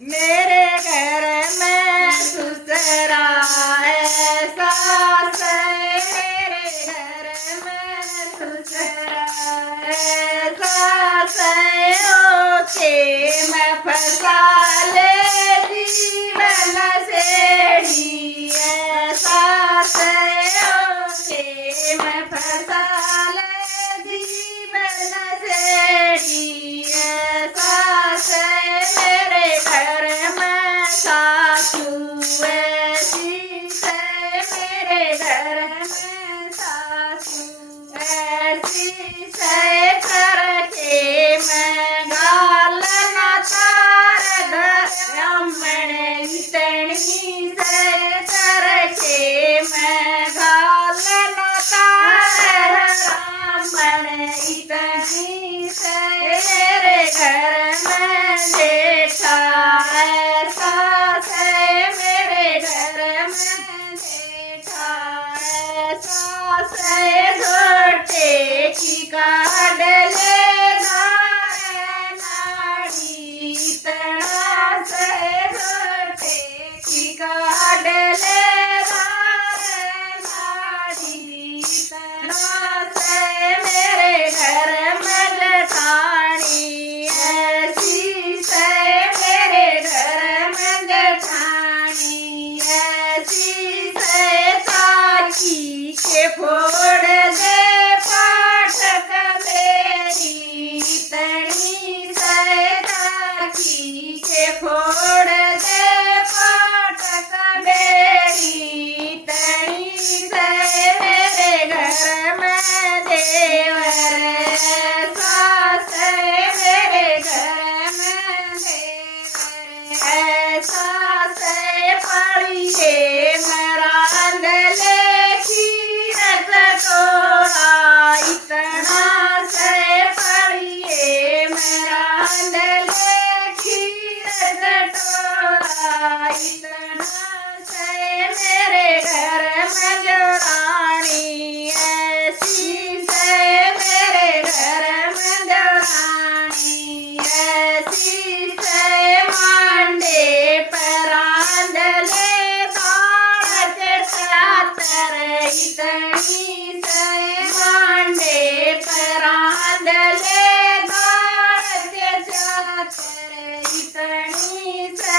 मेरे घर में सुसरा ऐसा है, मेरे घर में सुसरा ऐसा है, ओके मैं फंसा ले जीवन सेड़ी ऐसा है, ओके मैं फंसा ले जीवन सेड़ी ऐसा है, मेरे घर में सासू ऐसी है, मेरे घर में सासू ऐसी है, करके मैं गाल न तार ब्राह्मण इतनी से करके मैं गाल न तार ब्राह्मण इतनी से, मेरे घर में जेठा ऐसा है, मेरे घर में जेठा ऐसा है, घोटे की काट ले नाड़ी इतना से, घोटे की काट ले नाड़ी इतना से, मेरे घर में जेठानी ऐसी है, मेरे घर में जेठानी ऐसी है, चाची के फोड़ दे पाठक मेरी इतनी से, चाची के फोड़ दे पाठक मेरी इतनी से, मेरे घर में देवर ऐसा है, मेरे घर में देवर ऐसा है, पड़िए मरांद ले खीर कटोरा इतना से, पड़िए मरांद ले खीर कटोरा इतना से, मेरे घर में जोरानी ऐसी है, मेरे घर में जोरानी ऐसी है, मांडे परांद ले बाड़ के चातर इतनी से, मांडे परांद ले बाड़ के चातर इतनी से,